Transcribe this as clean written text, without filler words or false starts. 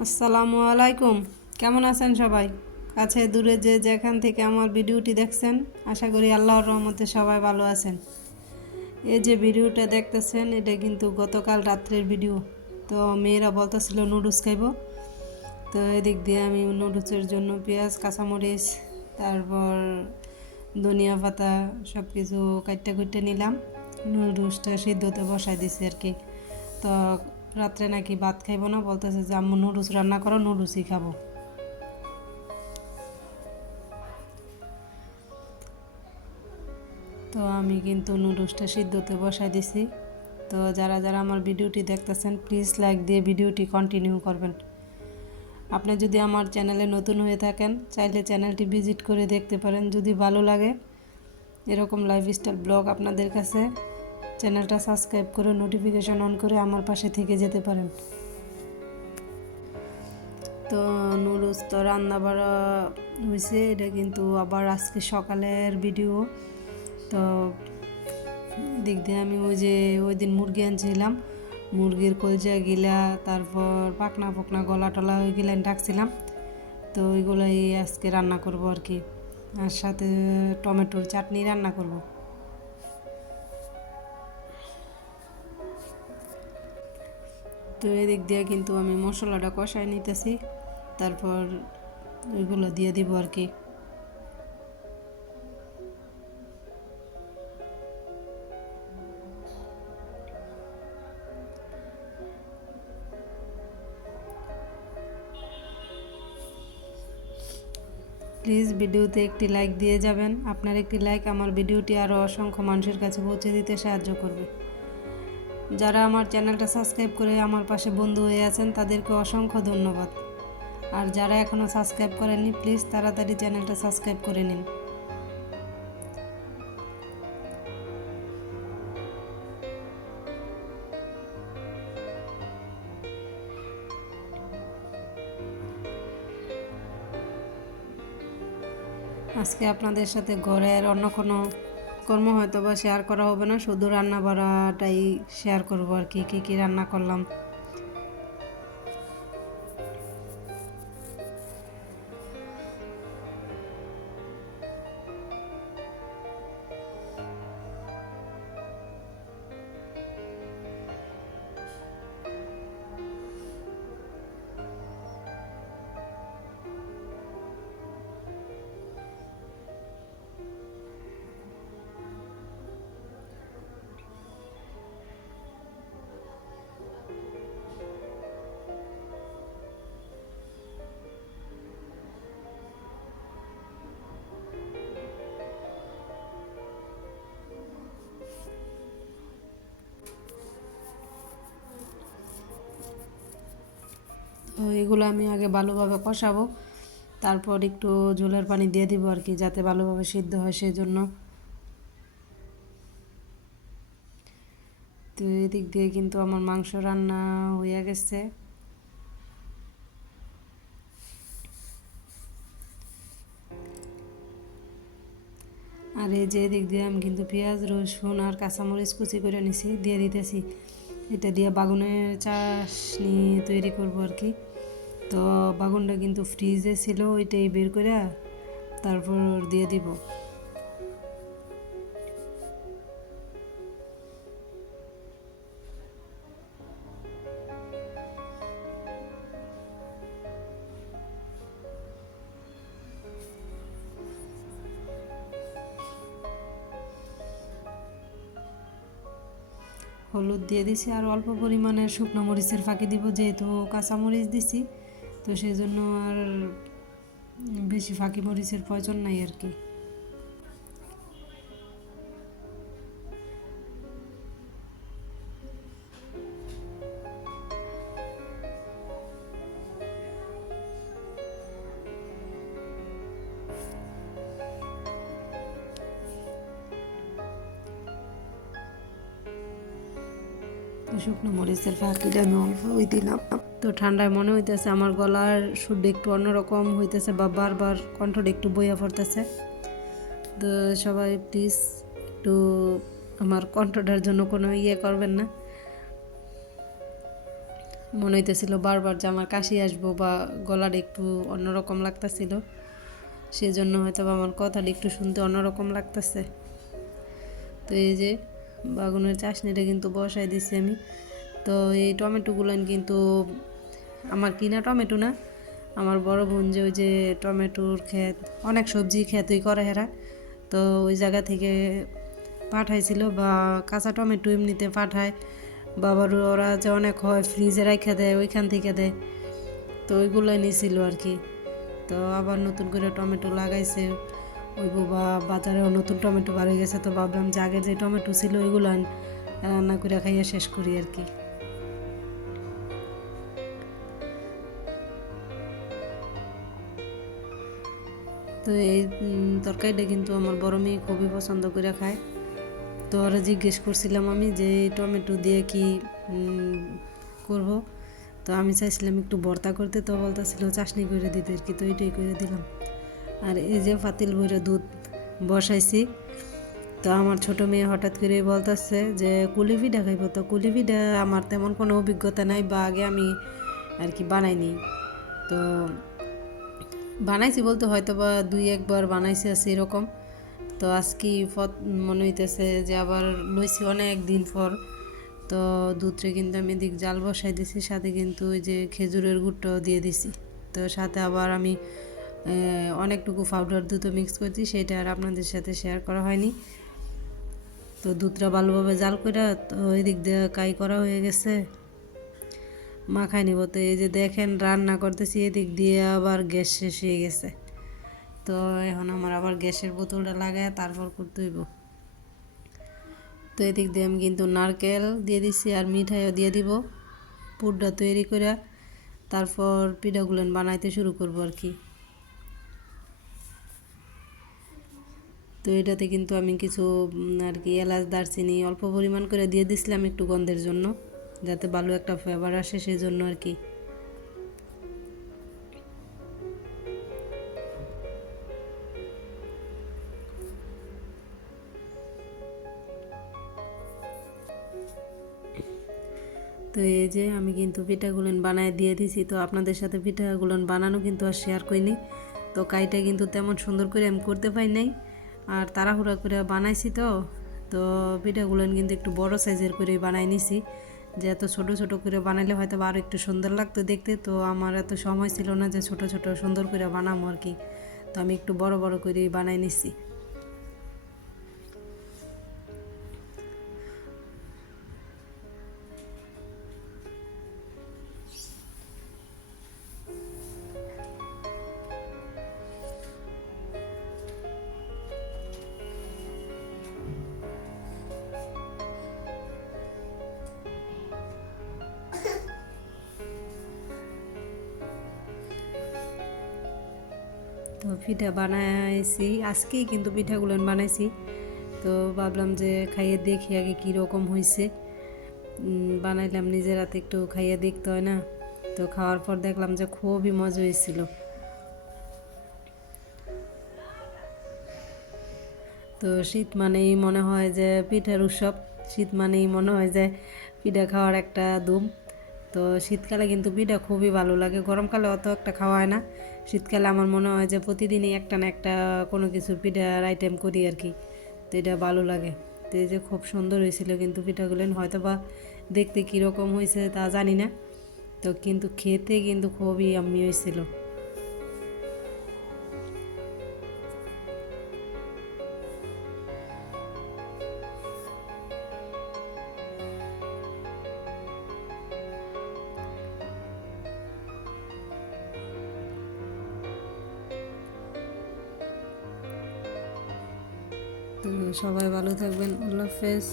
আসসালামু আলাইকুম। কেমন আছেন সবাই? কাছে দূরে যে যেখান থেকে আমার ভিডিওটি দেখছেন, আশা করি আল্লাহর রহমতে সবাই ভালো আছেন। এই যে ভিডিওটা দেখতেছেন, এটা কিন্তু গতকাল রাত্রের ভিডিও। তো মেয়েরা বলতেছিল নুডলস খাইব। তো এদিক দিয়ে আমি নুডলসের জন্য পেঁয়াজ, কাঁচামরিচ, তারপর ধনিয়া পাতা সব কিছু কাটতে কুটতে নিলাম। নুডলসটা সিদ্ধতে বসাই দিছি আর কি। তো রাত্রে নাকি ভাত খাইব না, বলতেছে যে আম্মু নুডলস রান্না করো, নুডলসই খাবো। তো আমি কিন্তু নুডলসটা সিদ্ধতে বসাই দিছি। তো যারা যারা আমার ভিডিওটি দেখতেছেন, প্লিজ লাইক দিয়ে ভিডিওটি কন্টিনিউ করবেন। আপনি যদি আমার চ্যানেলে নতুন হয়ে থাকেন, চাইলে চ্যানেলটি ভিজিট করে দেখতে পারেন। যদি ভালো লাগে এরকম লাইফস্টাইল ব্লগ আপনাদের কাছে, চ্যানেলটা সাবস্ক্রাইব করে নোটিফিকেশন অন করে আমার পাশে থেকে যেতে পারেন। তো নুডলস তো রান্না বাড়া হয়েছে, এটা কিন্তু আবার আজকে সকালের ভিডিও। তো দিক দিয়ে আমি ওই দিন মুরগি আনছিলাম, মুরগির কলজা গিলা, তারপর পাকনা পাকনা গলা টলা ওইগুলো ডাকছিলাম। তো ওইগুলাই আজকে রান্না করব আর কি, আর সাথে টমেটোর চাটনি রান্না করব। তো এদিক দিয়ে কিন্তু আমি মশলাটা কষাই নিতেছি, তারপর ওইগুলো দিয়ে দিব আর কি। প্লিজ ভিডিওতে একটি লাইক দিয়ে যাবেন। আপনার একটি লাইক আমার ভিডিওটি আরও অসংখ্য মানুষের কাছে পৌঁছে দিতে সাহায্য করবে। যারা আমার চ্যানেলটা সাবস্ক্রাইব করে আমার পাশে বন্ধু হয়ে আছেন, তাদেরকে অসংখ্য ধন্যবাদ। আর যারা এখনও সাবস্ক্রাইব করেননি, প্লিজ তাড়াতাড়ি চ্যানেলটা সাবস্ক্রাইব করে নিন। আজকে আপনাদের সাথে ঘরের অন্য কোনো কর্ম হয়তো বা শেয়ার করা হবে না, শুধু রান্না বাড়াটাই শেয়ার করবো আর কি, কী কী রান্না করলাম। তো এগুলো আমি আগে ভালোভাবে কষাবো, তারপর একটু ঝোলের পানি দিয়ে দিব আর কি, যাতে ভালোভাবে সিদ্ধ হয় সেই জন্য। তো এদিক দিয়ে কিন্তু আমার মাংস রান্না হয়ে গেছে। আর এই যে এদিক দিয়ে আমি কিন্তু পেঁয়াজ, রসুন আর কাঁচামরিচ কুচি করে নিছি, দিয়ে দিতেছি। এটা দিয়ে বাগুনের চাশনি তৈরি করবো আর কি। তো বাগুনটা কিন্তু ফ্রিজে ছিল, ওইটাই বের করে তারপর দিয়ে দিব। হলুদ দিয়ে দিছি, আর অল্প পরিমাণে শুকনো মরিচের ফাঁকি দিব, যেহেতু কাঁচামরিচ দিছি। তো সেই জন্য আর বেশি ফাঁকি মরিচের প্রয়োজন নাই আর কি। তো শুকনো মরিচের ফাঁকিটা আমি অল্প ওই দিলাম। তো ঠান্ডায় মনে হইতেছে আমার গলার সুরটা একটু অন্যরকম হইতেছে, বা বারবার কণ্ঠটা একটু বইয়া পড়তেছে। তো সবাই প্লিজ একটু আমার কণ্ঠটার জন্য কোনো ইয়ে করবেন না। মনে হইতেছিল বারবার যে আমার কাশি আসবো বা গলাটা একটু অন্যরকম লাগতেছিল, সেজন্য হয়তো বা আমার কথাটা একটু শুনতে অন্যরকম লাগতেছে। তো এই যে বাগুনের চাশনিটা কিন্তু বসাই দিছি আমি। তো এই টমেটোগুলো কিন্তু আমার কিনা টমেটো না, আমার বড় বোন যে ওই যে টমেটোর ক্ষেত, অনেক সবজি ক্ষেতই করে হেরা, তো ওই জায়গা থেকে পাঠাইছিল, বা কাঁচা টমেটো এমনিতে পাঠায়, বাবার ওরা যে অনেক হয় ফ্রিজে রেখে দেয়, ওইখান থেকে দেয়, তো ওইগুলোই নিয়েছিল আর কি। তো আবার নতুন করে টমেটো লাগাইছে ওই বাবা, বাজারেও নতুন টমেটো বার হয়ে গেছে, তো ভাবলাম যে আগের যে টমেটো ছিল ওইগুলো রান্না করে খাইয়ে শেষ করি আর কি। তো এই তরকারিটা কিন্তু আমার বড় মেয়ে খুবই পছন্দ করে খায়। তো ওরা জিজ্ঞেস করছিলাম আমি যে টমেটো দিয়ে কি করব, তো আমি চাইছিলাম একটু ভর্তা করতে, তো বলতেছিল চাশনি করে দিতে আর কি, তো এইটাই করে দিলাম। আর এই যে পাতিল ভরে দুধ বসাইছি, তো আমার ছোট মেয়ে হঠাৎ করে বলতেছে যে কুলি পিঠা খাইব। তো কুলি পিঠা আমার তেমন কোনো অভিজ্ঞতা নাই, বা আগে আমি আর কি বানাইনি। তো বানাইছি বলতে হয়তো বা 2-1 বার বানাইছি আছে এরকম। তো আজকে মনে হইতেছে যে আবার লইছি অনেক দিন পর। তো দুধটা কিন্তু আমি এদিক জাল বসাই দিছি, সাথে কিন্তু ওই যে খেজুরের গুড়টাও দিয়ে দিছি। তো সাথে আবার আমি অনেকটুকু পাউডার দুধও মিক্স করছি, সেটা আর আপনাদের সাথে শেয়ার করা হয়নি। তো দুধটা ভালোভাবে জাল করে তো ওই দিক দিয়ে কাই করা হয়ে গেছে, মাখাই নিব। তো এই যে দেখেন রান্না করতেছি, এদিক দিয়ে আবার গ্যাস শেষ হয়ে গেছে। তো এখন আমার আবার গ্যাসের বোতলটা লাগায় তারপর করতে হইব। তো এদিক দিয়ে আমি কিন্তু নারকেল দিয়ে দিছি আর মিঠাইও দিয়ে দিব পুরটা তৈরি করে, তারপর পিঠাগুলো বানাইতে শুরু করব আর কি। তো এটাতে কিন্তু আমি কিছু আর কি এলাচ দারচিনি অল্প পরিমাণ করে দিয়ে দিছিলাম একটু গন্ধের জন্য, যাতে ভালো একটা ফ্লেভার আসে, সেই জন্য আর কি। তো এই যে আমি কিন্তু পিঠাগুলো বানায় দিয়ে দিছি। তো আপনাদের সাথে পিঠাগুলো বানানো কিন্তু আর শেয়ার করিনি। তো কাইটা কিন্তু তেমন সুন্দর করে আমি করতে পারি নাই, আর তাড়াহুড়া করে বানাইছি। তো তো পিঠাগুলো কিন্তু একটু বড় সাইজের করে বানাই নিছি, যে এত ছোট ছোট করে বানাইলে হয়তো আরও একটু সুন্দর লাগতো দেখতে। তো আমার এত সময় ছিল না যে ছোট ছোট সুন্দর করে বানাবো আর কি, তো আমি একটু বড় বড় করে বানাই নিছি। তো পিঠা বানাইছি আজকেই, কিন্তু পিঠাগুলো বানাইছি। তো ভাবলাম যে খাইয়ে দেখি আগে কীরকম হয়েছে। বানাইলাম নিজের হাতে, একটু খাইয়ে দেখতে হয় না। তো খাওয়ার পর দেখলাম যে খুবই মজা হয়েছিল। তো শীত মানেই মনে হয় যে পিঠার উৎসব, শীত মানেই মনে হয় যে পিঠা খাওয়ার একটা ধুম। তো শীতকালে কিন্তু পিঠা খুবই ভালো লাগে, গরমকালে অত একটা খাওয়া হয় না। শীতকালে আমার মনে হয় যে প্রতিদিনই একটা না একটা কোনো কিছু পিঠার আইটেম করি আর কি, তো এটা ভালো লাগে। তো এই যে খুব সুন্দর হয়েছিল কিন্তু পিঠাগুলো, হয়তো বা দেখতে কীরকম হয়েছে তা জানি না, তো কিন্তু খেতে কিন্তু খুবই ইয়াম্মি হয়েছিল। তো সবাই ভালো থাকবেন, আল্লাহ হাফেজ।